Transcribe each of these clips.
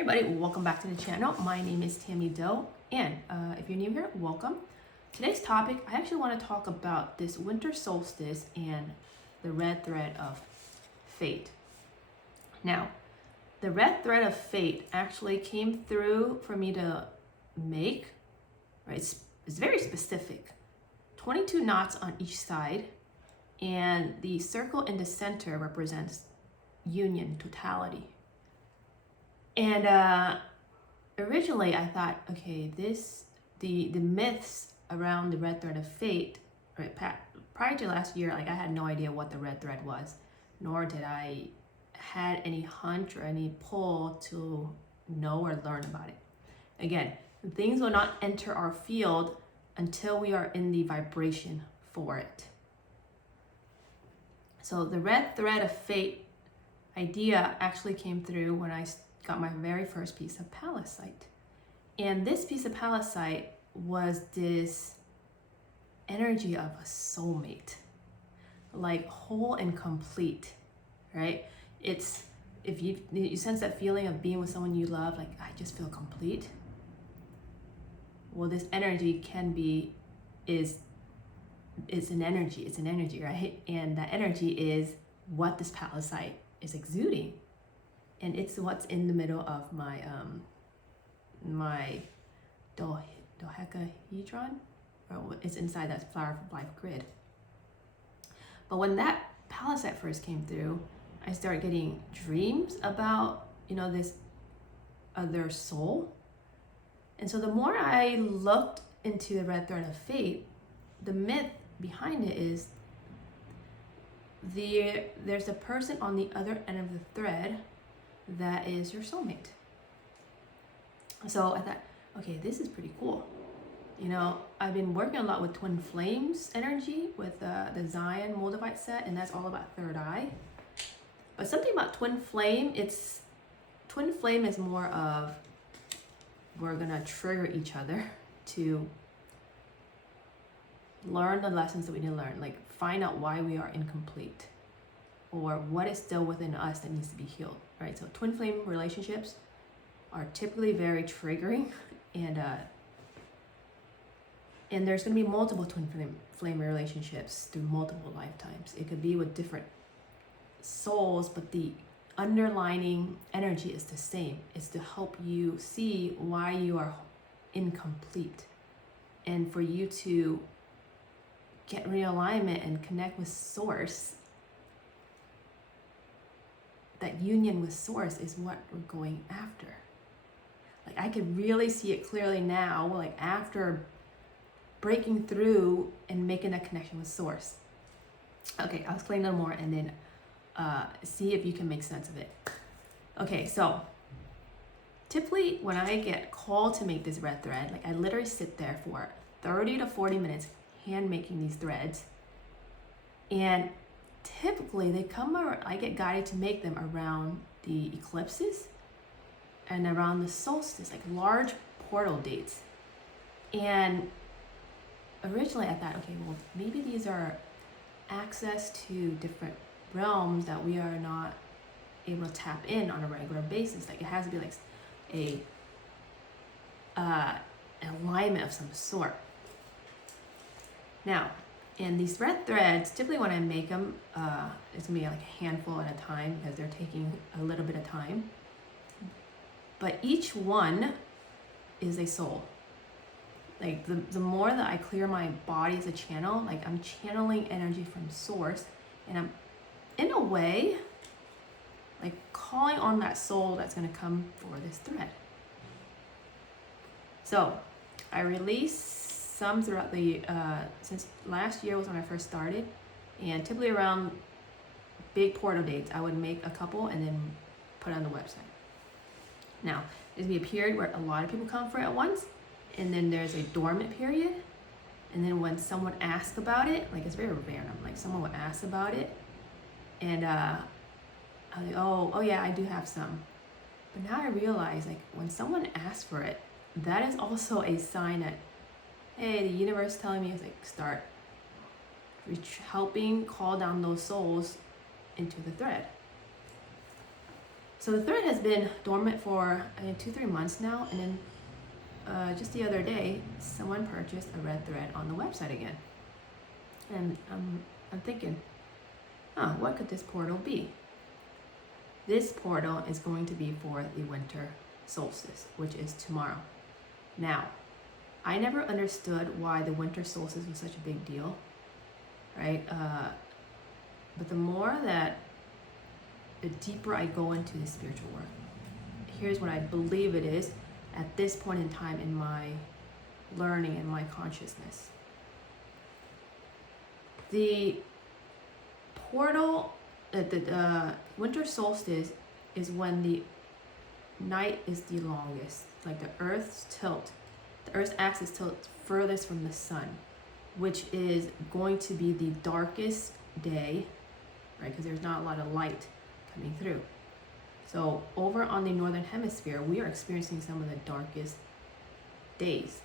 Hey everybody, welcome back to the channel. My name is Tammy Doe, and if you're new here, welcome. Today's topic, I actually want to talk about this winter solstice and the red thread of fate. Now, the red thread of fate actually came through for me to make, right? It's very specific. 22 knots on each side, and the circle in the center represents union, totality. And originally I thought, okay, the myths around the red thread of fate, right? Prior to last year, like I had no idea what the red thread was, nor did I had any hunch or any pull to know or learn about it. Again, things will not enter our field until we are in the vibration for it. So the red thread of fate idea actually came through when I got my very first piece of palisite. And this piece of palisite was this energy of a soulmate, like whole and complete, right? It's, if you sense that feeling of being with someone you love, like I just feel complete. Well, this energy it's an energy, right? And that energy is what this palisite is exuding. And it's what's in the middle of my my dodecahedron, or it's inside that flower of life grid. But when that palisite first came through, I started getting dreams about, this other soul. And so the more I looked into the red thread of fate, the myth behind it is there's a person on the other end of the thread that is your soulmate. So I thought, okay, this is pretty cool. I've been working a lot with twin flames energy with the Zion Moldavite set, and that's all about third eye. But something about twin flame is more of, we're gonna trigger each other to learn the lessons that we need to learn, like find out why we are incomplete or what is still within us that needs to be healed, right? So twin flame relationships are typically very triggering, and there's going to be multiple twin flame relationships through multiple lifetimes. It could be with different souls, but the underlining energy is the same. It's to help you see why you are incomplete, and for you to get realignment and connect with source. That union with source is what we're going after. Like I could really see it clearly now, like after breaking through and making that connection with source. Okay, I'll explain a little more and then see if you can make sense of it. Okay, so typically when I get called to make this red thread, like I literally sit there for 30 to 40 minutes hand making these threads, and typically I get guided to make them around the eclipses and around the solstice, like large portal dates. And originally I thought, okay, well, maybe these are access to different realms that we are not able to tap in on a regular basis. Like it has to be like an alignment of some sort. Now, and these red threads, typically when I make them, it's gonna be like a handful at a time because they're taking a little bit of time. But each one is a soul. Like the more that I clear my body as a channel, like I'm channeling energy from source, and I'm in a way like calling on that soul that's gonna come for this thread. So I release some throughout the since last year was when I first started, and typically around big portal dates I would make a couple and then put it on the website. Now there's gonna be a period where a lot of people come for it at once, and then there's a dormant period, and then when someone asks about it, like it's very random, like someone would ask about it, and I'm like, oh yeah, I do have some. But now I realize, like when someone asks for it, that is also a sign that, hey, the universe is telling me, like, start helping call down those souls into the thread. So the thread has been dormant for 2-3 months now, and then just the other day, someone purchased a red thread on the website again. And I'm thinking, what could this portal be? This portal is going to be for the winter solstice, which is tomorrow. Now, I never understood why the winter solstice was such a big deal, right? But the deeper I go into the spiritual work, here's what I believe it is at this point in time in my learning and my consciousness. The portal, the winter solstice is when the night is the longest, like the Earth's axis tilts furthest from the sun, which is going to be the darkest day, right? Because there's not a lot of light coming through. So over on the northern hemisphere, we are experiencing some of the darkest days.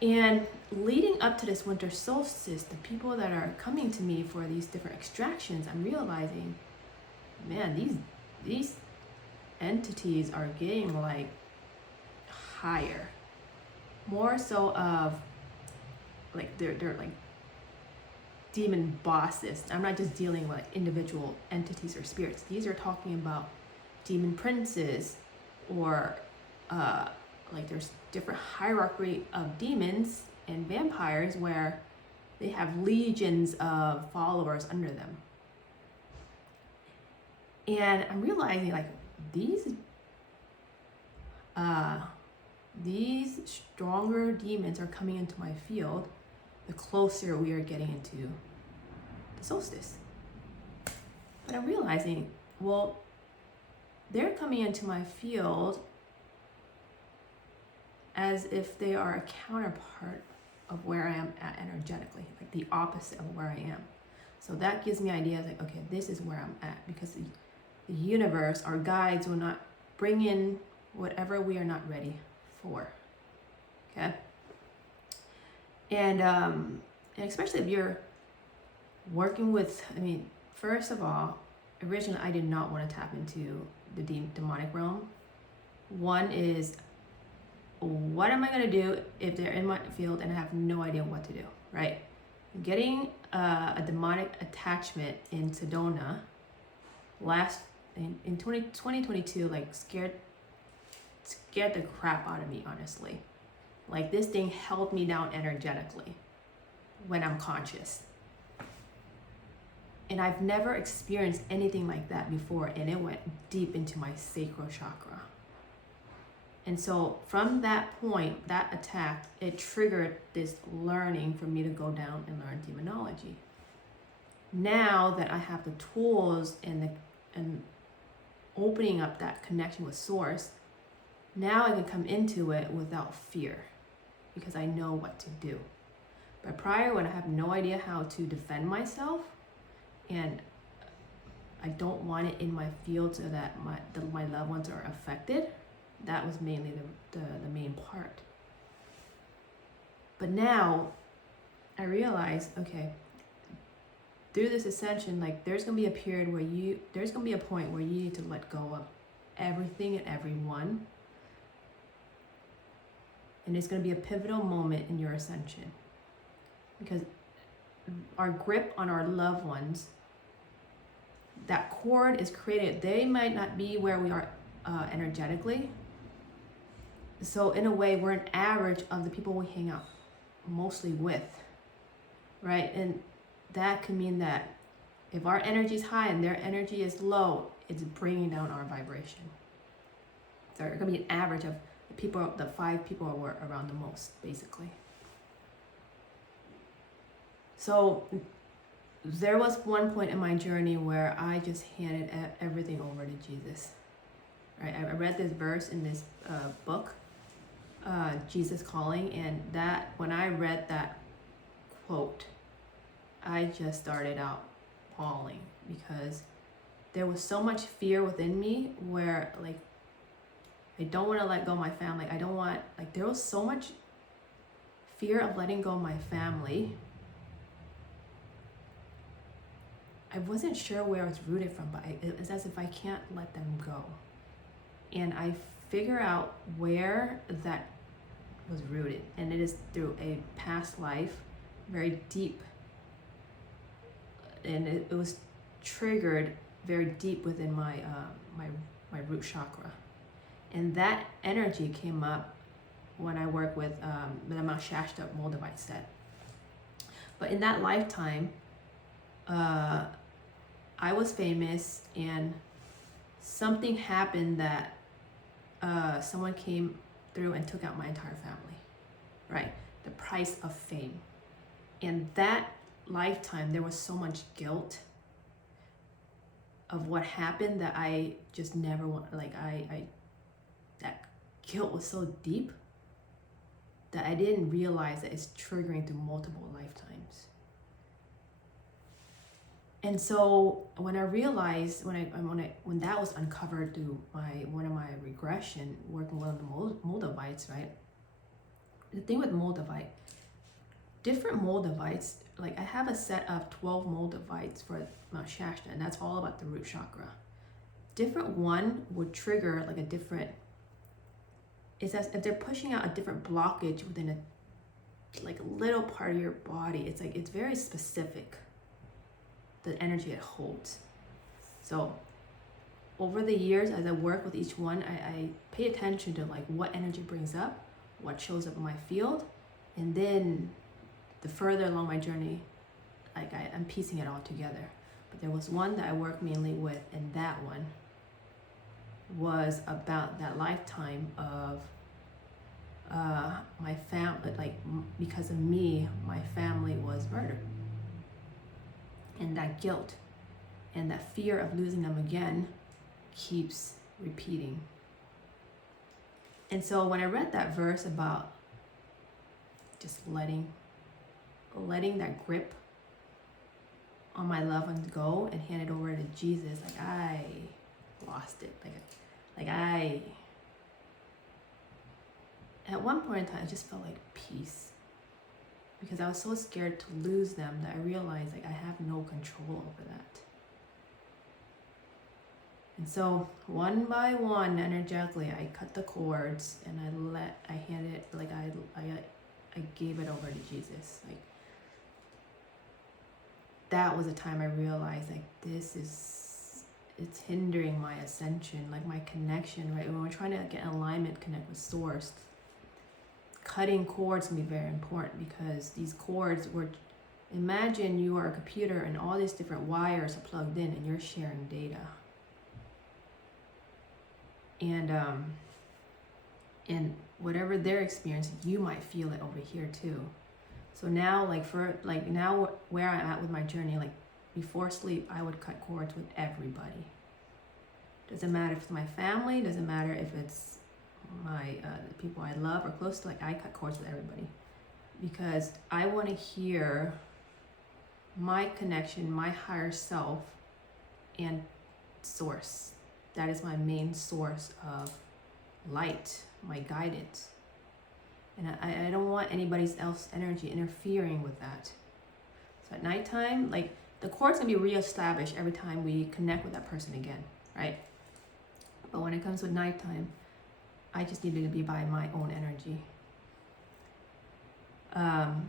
And leading up to this winter solstice, the people that are coming to me for these different extractions, I'm realizing, man, these entities are getting like higher, more so of like they're like demon bosses. I'm not just dealing with like individual entities or spirits. These are talking about demon princes, or like there's different hierarchy of demons and vampires where they have legions of followers under them. And I'm realizing like these stronger demons are coming into my field the closer we are getting into the solstice. But I'm realizing, well, they're coming into my field as if they are a counterpart of where I am at energetically, like the opposite of where I am. So that gives me ideas like, okay, this is where I'm at, because the universe, our guides, will not bring in whatever we are not ready for. Okay? And especially if you're working with, first of all, originally I did not want to tap into the demonic realm. One is, what am I going to do if they're in my field and I have no idea what to do, right? Getting a demonic attachment in Sedona in 2022, like scared the crap out of me, honestly. Like, this thing held me down energetically when I'm conscious. And I've never experienced anything like that before, and it went deep into my sacral chakra. And so from that point, that attack, it triggered this learning for me to go down and learn demonology. Now that I have the tools and opening up that connection with source, now I can come into it without fear because I know what to do. But prior, when I have no idea how to defend myself, and I don't want it in my field so that my loved ones are affected, that was mainly the main part. But now I realize, okay, through this ascension, like there's gonna be a period where there's gonna be a point where you need to let go of everything and everyone. And it's gonna be a pivotal moment in your ascension. Because our grip on our loved ones, that cord is created. They might not be where we are energetically. So in a way, we're an average of the people we hang out mostly with, right? And that can mean that if our energy is high and their energy is low, it's bringing down our vibration. So it's gonna be an average of the 5 people we're around the most, basically. So there was one point in my journey where I just handed everything over to Jesus. Right? I read this verse in this book, Jesus Calling, and that when I read that quote, I just started out bawling because there was so much fear within me where, like, I don't want to let go of my family. There was so much fear of letting go of my family. I wasn't sure where it's rooted from, but it's as if I can't let them go. And I figure out where that was rooted, and it is through a past life, very deep, and it was triggered very deep within my my root chakra, and that energy came up when I work with the Shasta Moldavite set. But in that lifetime, I was famous, and something happened that someone came through and took out my entire family, right? The price of fame. In that lifetime, there was so much guilt of what happened that I just never want, like that guilt was so deep that I didn't realize that it's triggering through multiple lifetimes. And so when I realized, when that was uncovered through one of my regression, working with the Moldavites, right? The thing with Moldavite, different Moldavites, like I have a set of 12 Moldavites for Mount Shasta, and that's all about the root chakra. Different one would trigger like a different, it's as if they're pushing out a different blockage within a little part of your body. It's like, it's very specific, the energy it holds. So over the years, as I work with each one, I pay attention to like what energy brings up, what shows up in my field, and then the further along my journey, like I'm piecing it all together. But there was one that I work mainly with, and that one was about that lifetime of my family, like because of me, my family was murdered. And that guilt and that fear of losing them again keeps repeating. And so when I read that verse about just letting that grip on my loved ones go and hand it over to Jesus, like I lost it. Like I, at one point in time, I just felt like peace, because I was so scared to lose them that I realized like I have no control over that. And so one by one, energetically, I cut the cords and I handed it, like I gave it over to Jesus. Like that was a time I realized like it's hindering my ascension, like my connection, right? When we're trying to get alignment, connect with source, cutting cords can be very important, because these cords imagine you are a computer and all these different wires are plugged in and you're sharing data. And whatever they're experiencing, you might feel it over here too. So now, now where I'm at with my journey, like before sleep, I would cut cords with everybody. Doesn't matter if it's my family, doesn't matter if it's my the people I love or close to, like I cut cords with everybody, because I want to hear my connection, my higher self, and source. That is my main source of light, my guidance. And I don't want anybody else's energy interfering with that. So at nighttime, like the cords can be reestablished every time we connect with that person again, right? But when it comes with nighttime, I just needed to be by my own energy.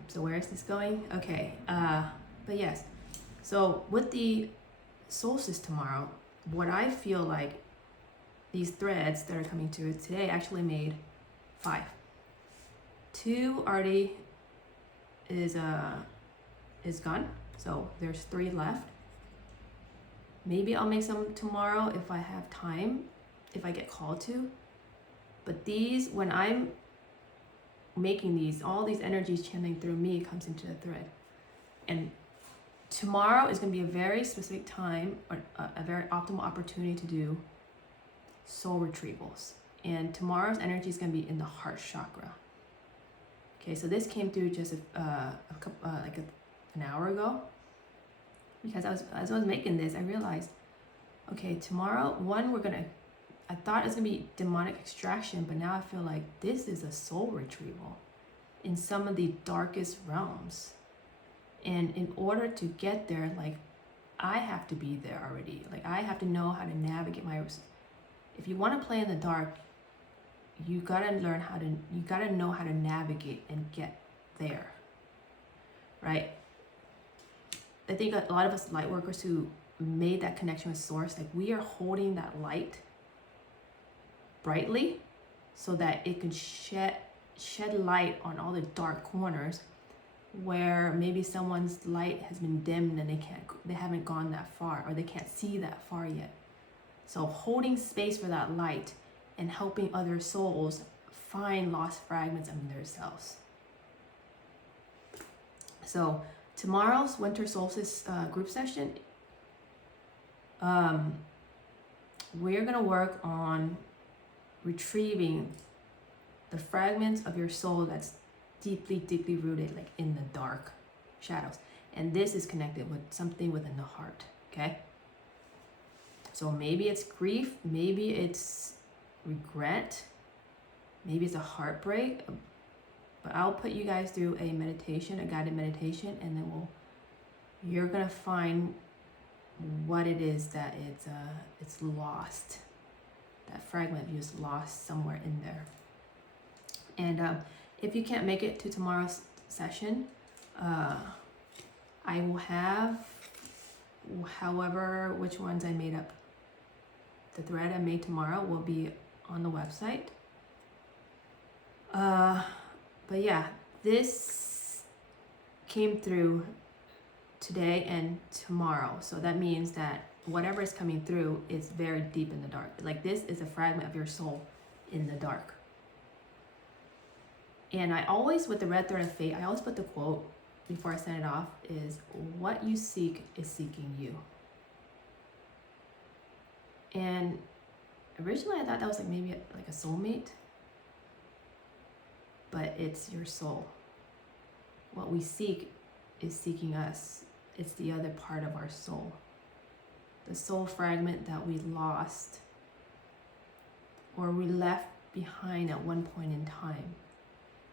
So where is this going? Okay, but yes. So with the solstice tomorrow, what I feel like these threads that are coming to it today actually made 5. 2 already is gone, so there's 3 left. Maybe I'll make some tomorrow if I have time, if I get called to. But these, when I'm making these, all these energies channeling through me comes into the thread. And tomorrow is going to be a very specific time, or a very optimal opportunity to do soul retrievals. And tomorrow's energy is going to be in the heart chakra. Okay, so this came through just an hour ago, because as I was making this, I realized, okay, tomorrow, I thought it was gonna be demonic extraction, but now I feel like this is a soul retrieval in some of the darkest realms. And in order to get there, like I have to be there already. Like I have to know how to navigate if you want to play in the dark, you gotta know how to navigate and get there, right? I think a lot of us light workers who made that connection with source, like we are holding that light brightly so that it can shed light on all the dark corners where maybe someone's light has been dimmed and they haven't gone that far, or they can't see that far yet. So holding space for that light and helping other souls find lost fragments of themselves. So tomorrow's winter solstice group session, we're gonna work on retrieving the fragments of your soul that's deeply, deeply rooted, like in the dark shadows. And this is connected with something within the heart, okay? So maybe it's grief, maybe it's regret, maybe it's a heartbreak, but I'll put you guys through a meditation, a guided meditation, and then you're gonna find what it is that it's lost. That fragment of you is lost somewhere in there. And if you can't make it to tomorrow's session, I will have, however, which ones I made up. The thread I made tomorrow will be on the website. But yeah, this came through today and tomorrow. So that means that whatever is coming through is very deep in the dark. Like this is a fragment of your soul in the dark. And I always, with the red thread of fate, I always put the quote before I send it off is, what you seek is seeking you. And originally I thought that was like maybe like a soulmate, but it's your soul. What we seek is seeking us. It's the other part of our soul. The soul fragment that we lost or we left behind at one point in time.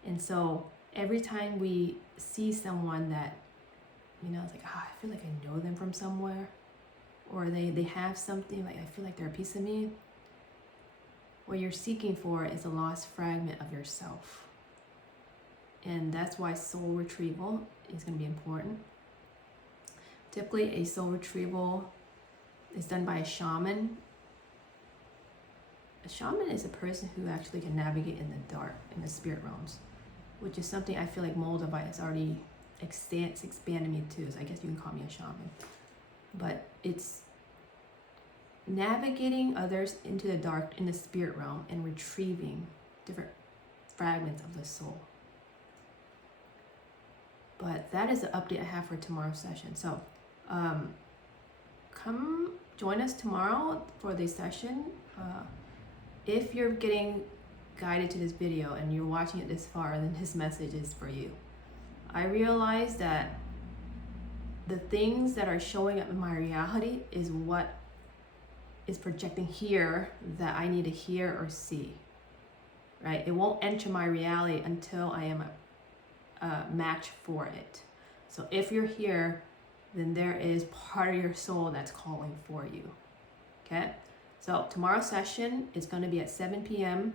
And so every time we see someone that, it's like, I feel like I know them from somewhere, or they have something, like I feel like they're a piece of me, what you're seeking for is a lost fragment of yourself. And that's why soul retrieval is going to be important. Typically, a soul retrieval is done by a shaman. A shaman is a person who actually can navigate in the dark, in the spirit realms, which is something I feel like Moldavite has already expanded me to. So I guess you can call me a shaman. But it's navigating others into the dark, in the spirit realm, and retrieving different fragments of the soul. But that is the update I have for tomorrow's session. So come join us tomorrow for the session. If you're getting guided to this video and you're watching it this far, then this message is for you. I realize that the things that are showing up in my reality is what is projecting here that I need to hear or see, right? It won't enter my reality until I am a match for it. So if you're here, then there is part of your soul that's calling for you, okay? So tomorrow's session is going to be at 7 p.m.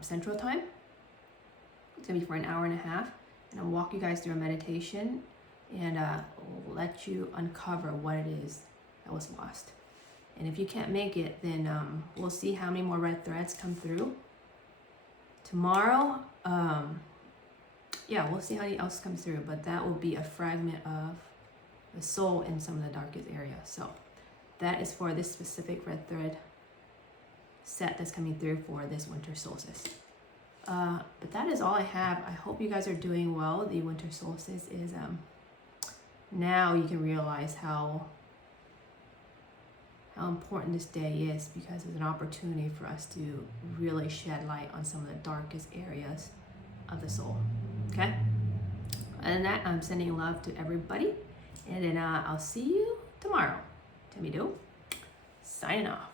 Central Time. It's going to be for an hour and a half. And I'll walk you guys through a meditation and let you uncover what it is that was lost. And if you can't make it, then we'll see how many more red threads come through. Tomorrow, we'll see how many else comes through, but that will be a fragment of the soul in some of the darkest areas. So that is for this specific red thread set that's coming through for this winter solstice. But that is all I have. I hope you guys are doing well. The winter solstice is now you can realize how important this day is, because it's an opportunity for us to really shed light on some of the darkest areas of the soul. Okay? Other than that, I'm sending love to everybody, and then I'll see you tomorrow. Timmy Do, signing off.